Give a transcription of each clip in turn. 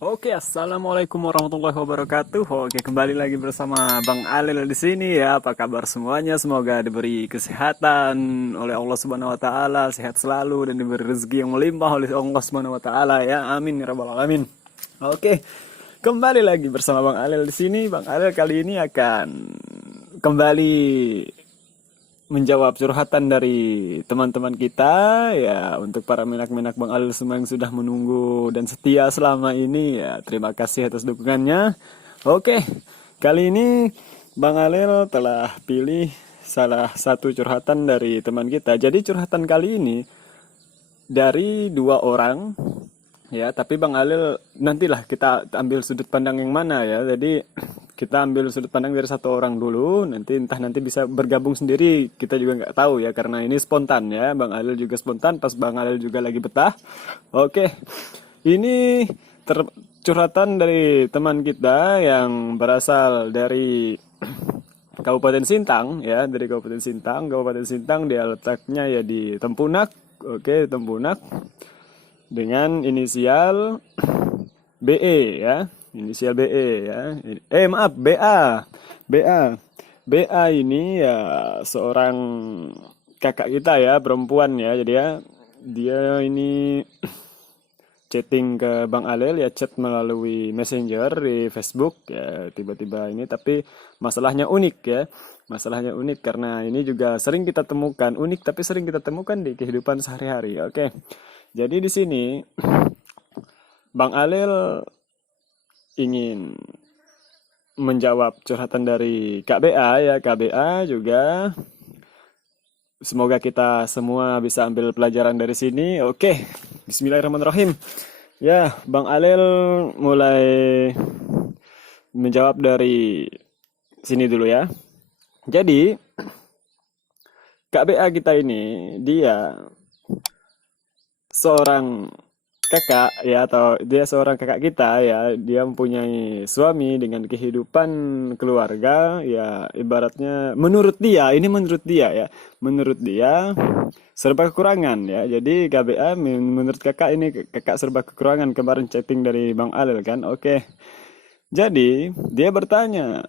Oke, assalamualaikum warahmatullahi wabarakatuh. Oke, kembali lagi bersama Bang Alil di sini ya. Apa kabar semuanya? Semoga diberi kesehatan oleh Allah Subhanahu wa taala, sehat selalu dan diberi rezeki yang melimpah oleh Allah Subhanahu wa taala ya. Amin ya rabbal alamin. Oke, kembali lagi bersama Bang Alil di sini. Bang Alil kali ini akan kembali menjawab curhatan dari teman-teman kita ya. Untuk para menak-menak Bang Alil semua yang sudah menunggu dan setia selama ini ya, terima kasih atas dukungannya. Oke, kali ini Bang Alil telah pilih salah satu curhatan dari teman kita. Jadi curhatan kali ini dari dua orang ya, tapi Bang Alil nantilah kita ambil sudut pandang yang mana ya. Jadi kita ambil sudut pandang dari satu orang dulu, nanti bisa bergabung sendiri, kita juga nggak tahu ya, karena ini spontan ya. Bang Alil juga spontan pas Bang Alil juga lagi betah. Oke, ini curhatan dari teman kita yang berasal dari Kabupaten Sintang ya, dari Kabupaten Sintang. Kabupaten Sintang dia letaknya ya di Tempunak. Oke, Tempunak dengan inisial BE ya, inisial BE ya. Maaf, BA. BA. BA ini ya seorang kakak kita ya, perempuan ya. Jadi ya dia ini chatting ke Bang Alil ya, chat melalui Messenger di Facebook ya, tiba-tiba ini, tapi masalahnya unik ya. Masalahnya unik karena ini juga sering kita temukan, unik tapi sering kita temukan di kehidupan sehari-hari. Oke. Jadi di sini Bang Alil ingin menjawab curhatan dari KBA ya. KBA juga semoga kita semua bisa ambil pelajaran dari sini. Oke, bismillahirrahmanirrahim. Ya, Bang Alil mulai menjawab dari sini dulu ya. Jadi KBA kita ini dia seorang kakak ya, atau dia seorang kakak kita ya. Dia mempunyai suami dengan kehidupan keluarga ya, ibaratnya menurut dia, ini menurut dia ya, menurut dia serba kekurangan ya. Jadi KBA menurut kakak ini, kakak serba kekurangan, kemarin chatting dari Bang Alil kan. Oke, jadi dia bertanya,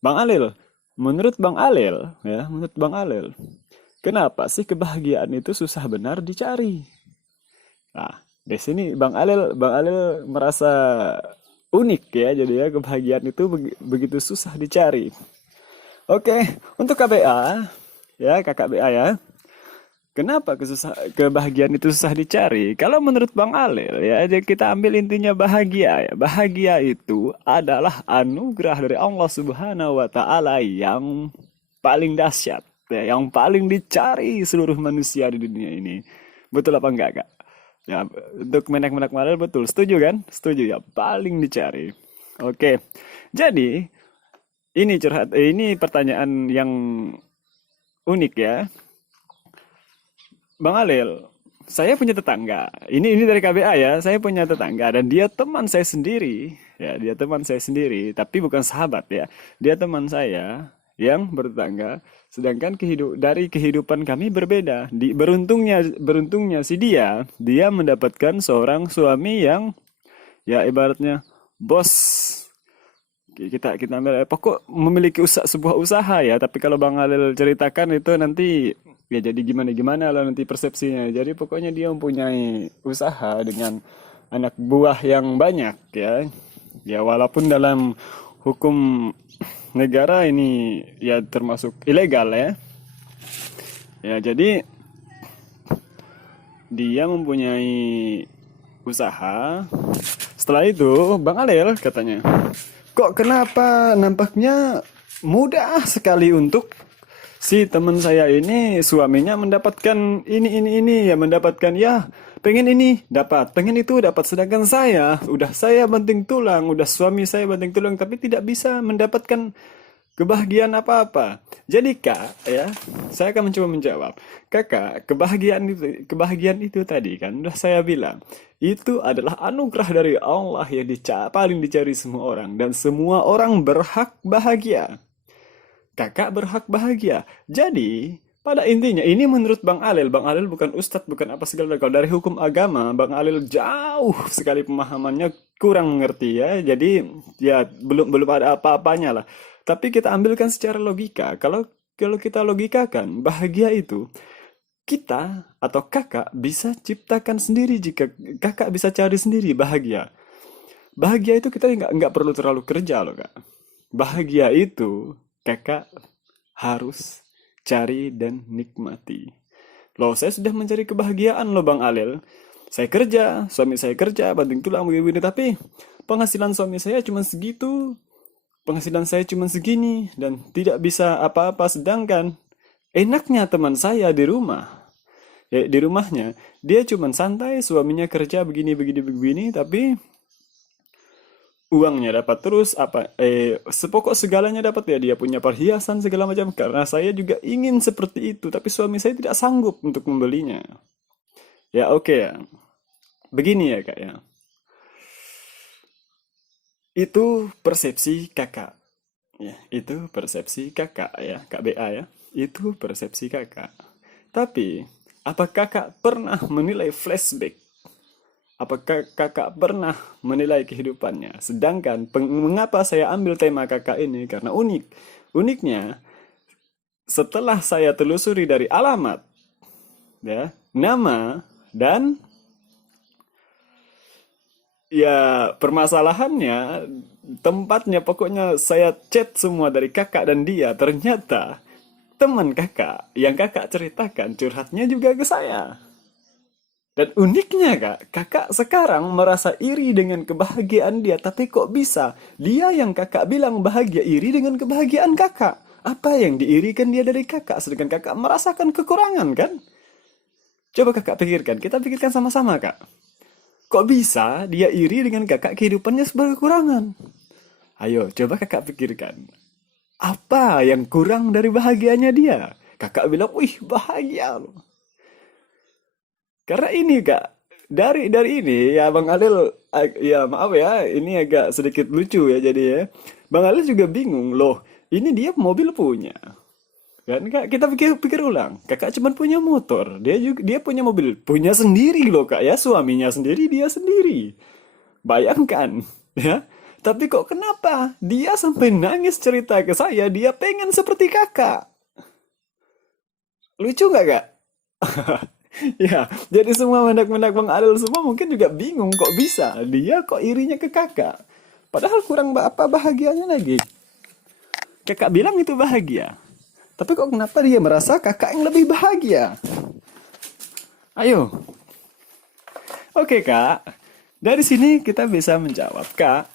Bang Alil, menurut Bang Alil ya, menurut Bang Alil, kenapa sih kebahagiaan itu susah benar dicari? Nah, di sini Bang Alil merasa unik ya. Jadi ya, kebahagiaan itu begitu susah dicari. Oke, untuk KBA ya, kakak BA ya. Kenapa kebahagiaan itu susah dicari? Kalau menurut Bang Alil ya, jadi kita ambil intinya bahagia ya. Bahagia itu adalah anugerah dari Allah Subhanahu wa taala yang paling dahsyat ya, yang paling dicari seluruh manusia di dunia ini. Betul apa enggak, Kak? Ya, untuk menak-menak Marel betul. Setuju kan? Setuju ya, paling dicari. Oke. Jadi, ini pertanyaan yang unik ya. Bang Alil, saya punya tetangga. Ini dari KBA ya. Saya punya tetangga dan dia teman saya sendiri. Ya, dia teman saya sendiri, tapi bukan sahabat ya. Dia teman saya yang bertetangga, sedangkan dari kehidupan kami berbeda. Beruntungnya si dia mendapatkan seorang suami yang ya ibaratnya bos. Kita ambil pokok memiliki sebuah usaha ya. Tapi kalau Bang Alil ceritakan itu nanti ya jadi gimana lah nanti persepsinya. Jadi pokoknya dia mempunyai usaha dengan anak buah yang banyak ya. Ya walaupun dalam hukum negara ini ya termasuk ilegal ya. Ya jadi dia mempunyai usaha. Setelah itu Bang Alil katanya, kok kenapa nampaknya mudah sekali untuk si teman saya ini, suaminya mendapatkan ini ya, mendapatkan ya, pengen ini dapat, pengen itu dapat, sedangkan saya banting tulang, udah suami saya banting tulang tapi tidak bisa mendapatkan kebahagiaan apa-apa. Jadi Kak ya, saya akan mencoba menjawab. Kakak, kebahagiaan itu tadi kan udah saya bilang, itu adalah anugerah dari Allah yang paling dicari semua orang, dan semua orang berhak bahagia. Kakak berhak bahagia. Jadi, pada intinya ini menurut Bang Alil. Bang Alil bukan ustadz, bukan apa segala. Kalau dari hukum agama, Bang Alil jauh sekali pemahamannya kurang mengerti ya. Jadi ya belum belum ada apa-apanya lah. Tapi kita ambilkan secara logika. Kalau kalau kita logikakan, bahagia itu kita atau kakak bisa ciptakan sendiri jika kakak bisa cari sendiri bahagia. Bahagia itu kita nggak perlu terlalu kerja loh kak. Bahagia itu kakak harus cari dan nikmati. Loh, saya sudah mencari kebahagiaan loh Bang Alil. Saya kerja, suami saya kerja, banting tulang begini-begini, tapi penghasilan suami saya cuma segitu, penghasilan saya cuma segini, dan tidak bisa apa-apa. Sedangkan enaknya teman saya di rumah, ya di rumahnya, dia cuma santai, suaminya kerja begini, begini, begini, tapi uangnya dapat terus apa sepokok segalanya dapat ya, dia punya perhiasan segala macam, karena saya juga ingin seperti itu tapi suami saya tidak sanggup untuk membelinya. Ya oke ya, begini ya kak ya, itu persepsi kakak ya, itu persepsi kakak ya kak BA ya, itu persepsi kakak. Tapi apa kakak pernah menilai flashback, apakah kakak pernah menilai kehidupannya? Sedangkan mengapa saya ambil tema kakak ini? Karena unik. Uniknya, setelah saya telusuri dari alamat, ya, nama, dan ya permasalahannya, tempatnya, pokoknya saya chat semua dari kakak dan dia. Ternyata teman kakak yang kakak ceritakan curhatnya juga ke saya. Dan uniknya kak, kakak sekarang merasa iri dengan kebahagiaan dia, tapi kok bisa? Dia yang kakak bilang bahagia iri dengan kebahagiaan kakak. Apa yang diirikan dia dari kakak, sedangkan kakak merasakan kekurangan kan? Coba kakak pikirkan, kita pikirkan sama-sama kak. Kok bisa dia iri dengan kakak kehidupannya sebagai kekurangan? Ayo, coba kakak pikirkan. Apa yang kurang dari bahagianya dia? Kakak bilang, wih bahagia loh. Karena ini kak, dari ini ya Bang Alil, ya maaf ya, ini agak sedikit lucu ya jadi ya. Bang Alil juga bingung loh, ini dia mobil punya. Kan kak, kita pikir ulang. Kakak cuma punya motor, dia punya mobil, punya sendiri loh kak ya, suaminya sendiri, dia sendiri. Bayangkan ya. Tapi kok kenapa dia sampai nangis cerita ke saya, dia pengen seperti kakak. Lucu nggak kak? Ya, jadi semua mendak-mendak Bang Adil semua mungkin juga bingung kok bisa dia kok irinya ke kakak. Padahal kurang apa bahagianya lagi. Kakak bilang itu bahagia. Tapi kok kenapa dia merasa kakak yang lebih bahagia? Ayo. Oke kak, dari sini kita bisa menjawab kak,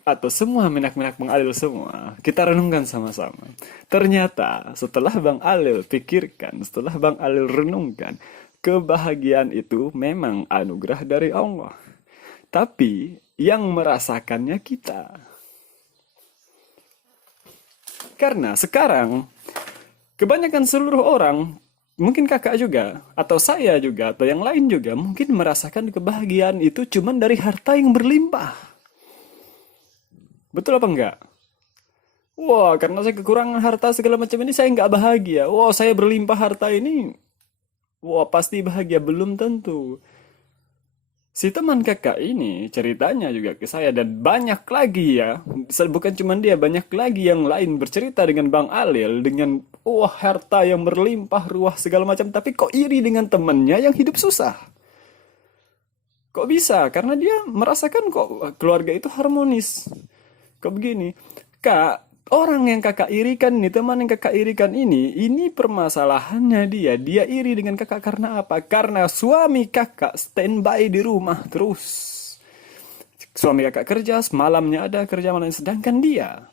atau semua menak-menak Bang Alil semua, kita renungkan sama-sama. Ternyata setelah Bang Alil pikirkan, setelah Bang Alil renungkan, kebahagiaan itu memang anugerah dari Allah. Tapi yang merasakannya kita. Karena sekarang kebanyakan seluruh orang, mungkin kakak juga, atau saya juga, atau yang lain juga, mungkin merasakan kebahagiaan itu cuman dari harta yang berlimpah. Betul apa enggak? Wah, karena saya kekurangan harta segala macam ini saya nggak bahagia. Wah, saya berlimpah harta ini. Wah, pasti bahagia. Belum tentu. Si teman kakak ini ceritanya juga ke saya dan banyak lagi ya. Bukan cuma dia, banyak lagi yang lain bercerita dengan Bang Alil dengan wah harta yang berlimpah ruah segala macam. Tapi kok iri dengan temannya yang hidup susah? Kok bisa? Karena dia merasakan kok keluarga itu harmonis. Kok begini? Kak, orang yang kakak irikan ini, teman yang kakak irikan ini permasalahannya dia. Dia iri dengan kakak karena apa? Karena suami kakak standby di rumah terus. Suami kakak kerja, semalamnya ada kerja malam, sedangkan dia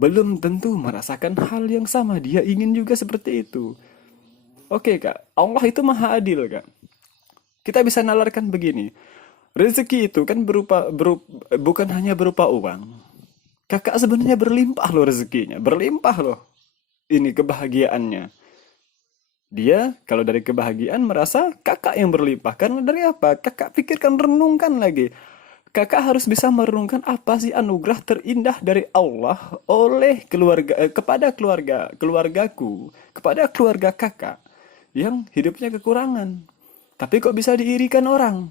belum tentu merasakan hal yang sama. Dia ingin juga seperti itu. Oke kak, Allah itu maha adil kak. Kita bisa nalarkan begini. Rezeki itu kan bukan hanya berupa uang. Kakak sebenarnya berlimpah loh rezekinya, berlimpah loh. Ini kebahagiaannya. Dia kalau dari kebahagiaan merasa kakak yang berlimpah. Karena dari apa? Kakak pikirkan, renungkan lagi. Kakak harus bisa merenungkan apa sih anugerah terindah dari Allah oleh keluargaku, kepada keluarga kakak yang hidupnya kekurangan. Tapi kok bisa diirikan orang?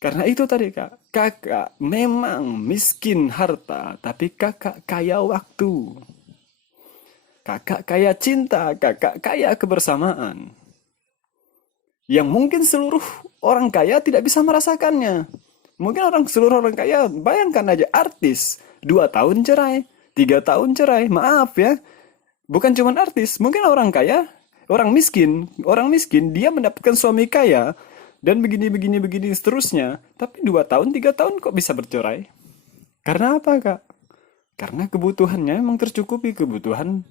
Karena itu tadi kak, Kakak memang miskin harta, tapi kakak kaya waktu. Kakak kaya cinta, kakak kaya kebersamaan. Yang mungkin seluruh orang kaya tidak bisa merasakannya. Mungkin seluruh orang kaya, bayangkan aja artis, 2 tahun cerai, 3 tahun cerai, maaf ya. Bukan cuma artis, mungkin orang kaya, orang miskin dia mendapatkan suami kaya dan begini seterusnya. Tapi 2 tahun, 3 tahun kok bisa bercerai? Karena apa, Kak? Karena kebutuhannya memang tercukupi, kebutuhan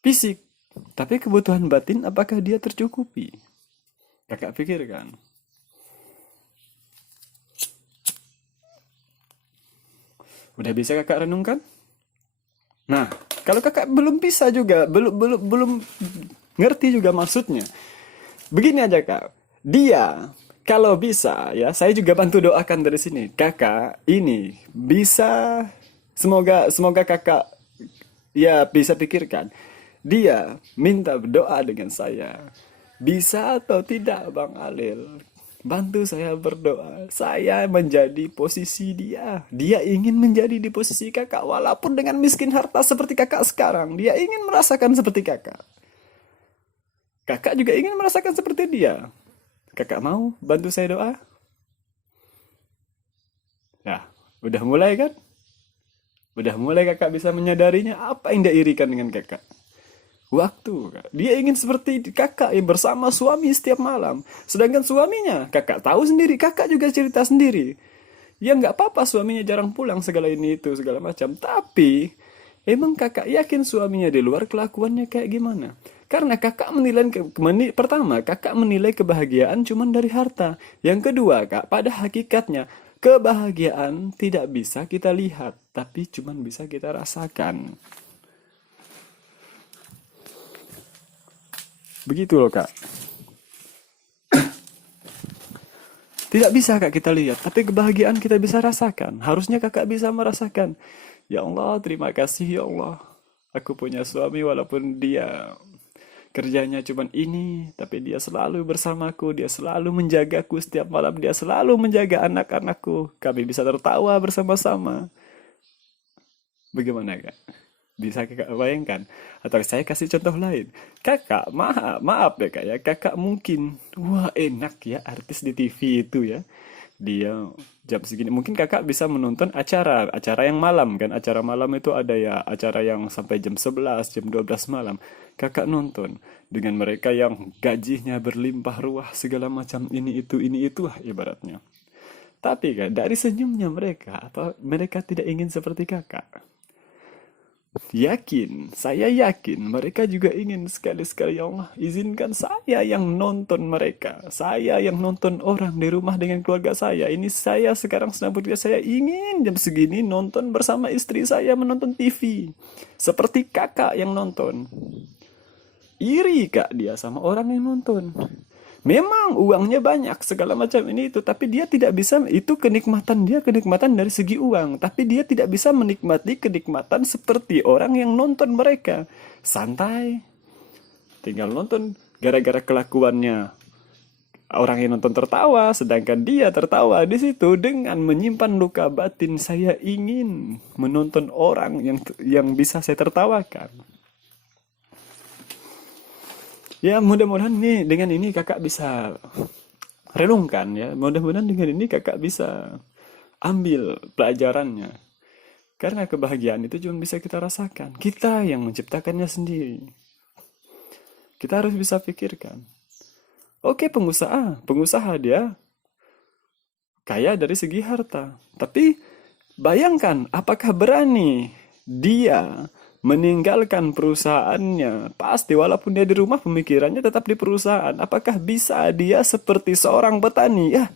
fisik. Tapi kebutuhan batin apakah dia tercukupi? Kakak pikirkan. Udah bisa kakak renungkan? Nah, kalau kakak belum bisa juga, belum ngerti juga maksudnya. Begini aja kak, dia kalau bisa ya, saya juga bantu doakan dari sini. Kakak ini bisa, semoga kakak ya bisa pikirkan. Dia minta berdoa dengan saya. Bisa atau tidak Bang Alil? Bantu saya berdoa. Saya menjadi posisi dia. Dia ingin menjadi di posisi kakak. Walaupun dengan miskin harta seperti kakak sekarang. Dia ingin merasakan seperti kakak. Kakak juga ingin merasakan seperti dia. Kakak mau bantu saya doa? Ya, udah mulai kan? Udah mulai kakak bisa menyadarinya apa yang dia irikan dengan kakak. Waktu, Kak. Dia ingin seperti kakak yang bersama suami setiap malam. Sedangkan suaminya, kakak tahu sendiri, kakak juga cerita sendiri. Ya nggak apa-apa suaminya jarang pulang segala ini itu segala macam. Tapi emang kakak yakin suaminya di luar kelakuannya kayak gimana? Karena kakak menilai pertama, kakak menilai kebahagiaan cuma dari harta. Yang kedua, Kak, pada hakikatnya kebahagiaan tidak bisa kita lihat, tapi cuma bisa kita rasakan. Begitu loh kak. Tidak bisa kak kita lihat, tapi kebahagiaan kita bisa rasakan. Harusnya kakak bisa merasakan. Ya Allah, terima kasih ya Allah. Aku punya suami walaupun dia kerjanya cuma ini, tapi dia selalu bersamaku, dia selalu menjagaku setiap malam, dia selalu menjaga anak-anakku. Kami bisa tertawa bersama-sama. Bagaimana kak? Bisa kakak bayangkan? Atau saya kasih contoh lain. Kakak, maaf ya kak ya. Kakak mungkin, wah enak ya artis di TV itu ya. Dia jam segini. Mungkin kakak bisa menonton acara yang malam kan. Acara malam itu ada ya, acara yang sampai jam 11, jam 12 malam. Kakak nonton dengan mereka yang gajinya berlimpah ruah segala macam ini itu ibaratnya. Tapi kan dari senyumnya mereka, apa mereka tidak ingin seperti kakak? Yakin, saya yakin mereka juga ingin sekali-sekali ya Allah izinkan saya yang nonton mereka. Saya yang nonton orang di rumah dengan keluarga saya. Ini saya sekarang sedang bekerja, saya ingin jam segini nonton bersama istri saya menonton TV. Seperti kakak yang nonton. Iri kak dia sama orang yang nonton. Memang uangnya banyak segala macam ini itu, tapi dia tidak bisa itu kenikmatan dari segi uang, tapi dia tidak bisa menikmati kenikmatan seperti orang yang nonton mereka. Santai, tinggal nonton gara-gara kelakuannya. Orang yang nonton tertawa, sedangkan dia tertawa di situ dengan menyimpan luka batin. Saya ingin menonton orang yang bisa saya tertawakan. Ya mudah-mudahan nih dengan ini kakak bisa renungkan ya. Mudah-mudahan dengan ini kakak bisa ambil pelajarannya. Karena kebahagiaan itu cuma bisa kita rasakan. Kita yang menciptakannya sendiri. Kita harus bisa pikirkan. Oke pengusaha dia kaya dari segi harta. Tapi bayangkan apakah berani dia meninggalkan perusahaannya. Pasti walaupun dia di rumah pemikirannya tetap di perusahaan. Apakah bisa dia seperti seorang petani? Ya,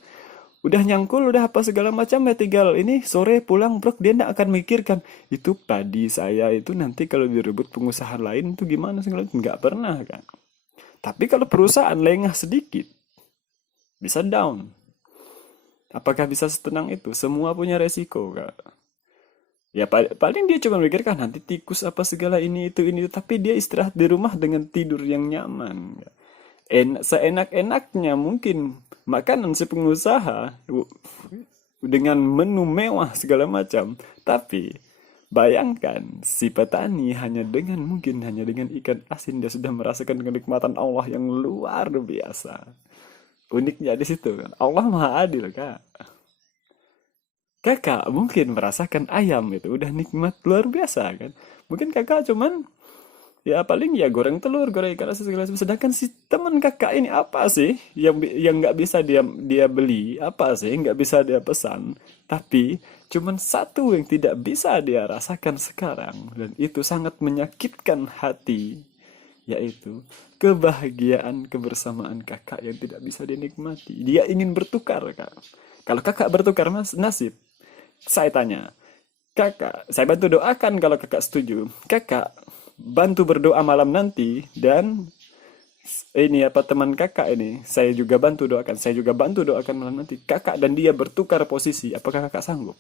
udah nyangkul, udah apa segala macam ya tinggal ini sore pulang brok dia tidak akan mikirkan itu padi saya itu nanti kalau direbut pengusaha lain itu gimana segala macam. Nggak pernah kan. Tapi kalau perusahaan lengah sedikit bisa down. Apakah bisa setenang itu? Semua punya resiko, Kak. Ya paling dia cuma mikirkan nanti tikus apa segala ini itu, tapi dia istirahat di rumah dengan tidur yang nyaman. Seenak-enaknya mungkin makanan si pengusaha dengan menu mewah segala macam. Tapi bayangkan si petani mungkin hanya dengan ikan asin dia sudah merasakan kenikmatan Allah yang luar biasa. Uniknya di situ kan. Allah Maha Adil, Kak. Kakak mungkin merasakan ayam itu udah nikmat luar biasa kan. Mungkin kakak cuman ya paling ya goreng telur, goreng ikan asin segala macam. Sedangkan si teman kakak ini apa sih yang nggak bisa dia beli, apa sih nggak bisa dia pesan, tapi cuman satu yang tidak bisa dia rasakan sekarang dan itu sangat menyakitkan hati, yaitu kebahagiaan kebersamaan kakak yang tidak bisa dinikmati. Dia ingin bertukar, Kak. Kalau kakak bertukar nasib, saya tanya, kakak, saya bantu doakan kalau kakak setuju. Kakak bantu berdoa malam nanti dan ini apa teman kakak ini, saya juga bantu doakan malam nanti. Kakak dan dia bertukar posisi, apakah kakak sanggup?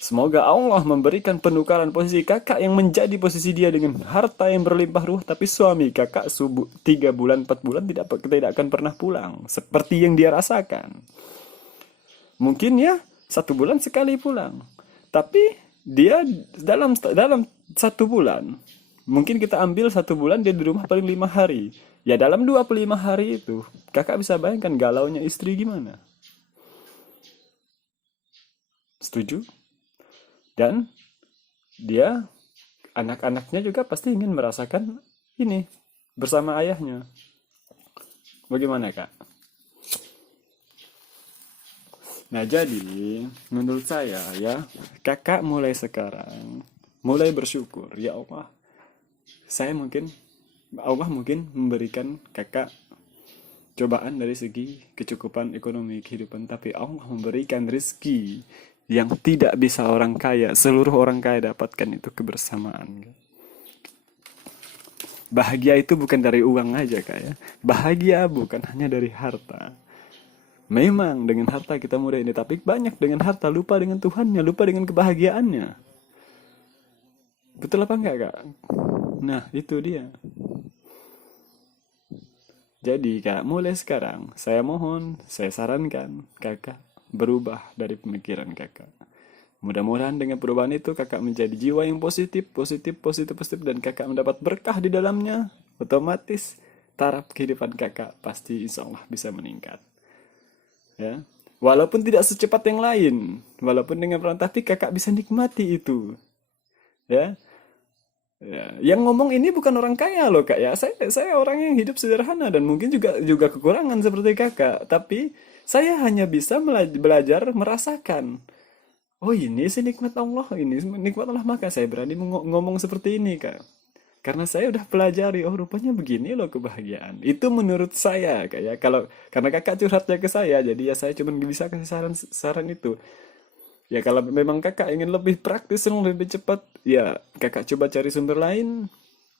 Semoga Allah memberikan penukaran posisi kakak yang menjadi posisi dia dengan harta yang berlimpah ruah, tapi suami kakak 3 bulan 4 bulan tidak akan pernah pulang seperti yang dia rasakan. Mungkin ya 1 bulan sekali pulang, tapi dia dalam 1 bulan, mungkin kita ambil 1 bulan dia di rumah paling 5 hari. Ya dalam 25 hari itu, kakak bisa bayangkan galaunya istri gimana? Setuju? Dan dia, anak-anaknya juga pasti ingin merasakan ini bersama ayahnya. Bagaimana, Kak? Nah, jadi menurut saya ya, kakak mulai sekarang mulai bersyukur. Ya Allah, Allah mungkin memberikan kakak cobaan dari segi kecukupan ekonomi kehidupan, tapi Allah memberikan rezeki yang tidak bisa seluruh orang kaya dapatkan, itu kebersamaan. Bahagia itu bukan dari uang aja, Kak ya. Bahagia bukan hanya dari harta. Memang dengan harta kita mudah ini, tapi banyak dengan harta lupa dengan Tuhannya, lupa dengan kebahagiaannya. Betul apa enggak, Kak? Nah, itu dia. Jadi, Kak, mulai sekarang saya sarankan kakak berubah dari pemikiran kakak. Mudah-mudahan dengan perubahan itu kakak menjadi jiwa yang positif, dan kakak mendapat berkah di dalamnya. Otomatis taraf kehidupan kakak pasti insya Allah bisa meningkat. Ya, walaupun tidak secepat yang lain, walaupun dengan pelan, tapi kakak bisa nikmati itu. Ya, yang ngomong ini bukan orang kaya loh, Kak ya. Saya orang yang hidup sederhana dan mungkin juga kekurangan seperti kakak, tapi saya hanya bisa belajar merasakan. Oh, ini sih nikmat Allah, ini nikmat Allah, maka saya berani ngomong seperti ini, Kak. Karena saya udah pelajari, oh rupanya begini loh kebahagiaan. Itu menurut saya, kayak karena kakak curhatnya ke saya, jadi ya saya cuma bisa kasih saran itu. Ya kalau memang kakak ingin lebih praktis dan lebih cepat, ya kakak coba cari sumber lain,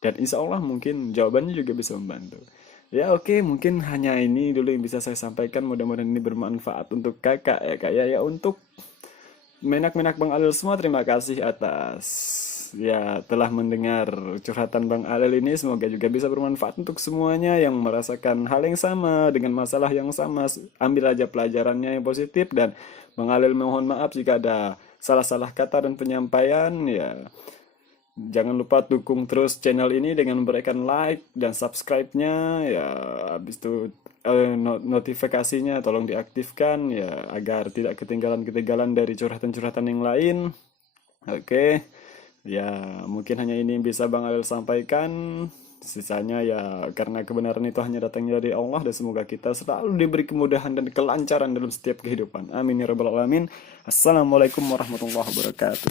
dan insya Allah mungkin jawabannya juga bisa membantu. Ya oke, mungkin hanya ini dulu yang bisa saya sampaikan. Mudah-mudahan ini bermanfaat untuk kakak ya, kayak ya untuk menak-menak Bang Alil semua. Terima kasih atas ya telah mendengar curhatan Bang Alil ini. Semoga juga bisa bermanfaat untuk semuanya yang merasakan hal yang sama dengan masalah yang sama. Ambil aja pelajarannya yang positif, dan Bang Alil mohon maaf jika ada salah-salah kata dan penyampaian ya. Jangan lupa dukung terus channel ini dengan memberikan like dan subscribe-nya ya. Habis itu notifikasinya tolong diaktifkan ya, agar tidak ketinggalan dari curhatan-curhatan yang lain. Oke. Ya, mungkin hanya ini yang bisa Bang Alil sampaikan. Sisanya ya karena kebenaran itu hanya datangnya dari Allah, dan semoga kita selalu diberi kemudahan dan kelancaran dalam setiap kehidupan. Amin ya rabbal alamin. Assalamualaikum warahmatullahi wabarakatuh.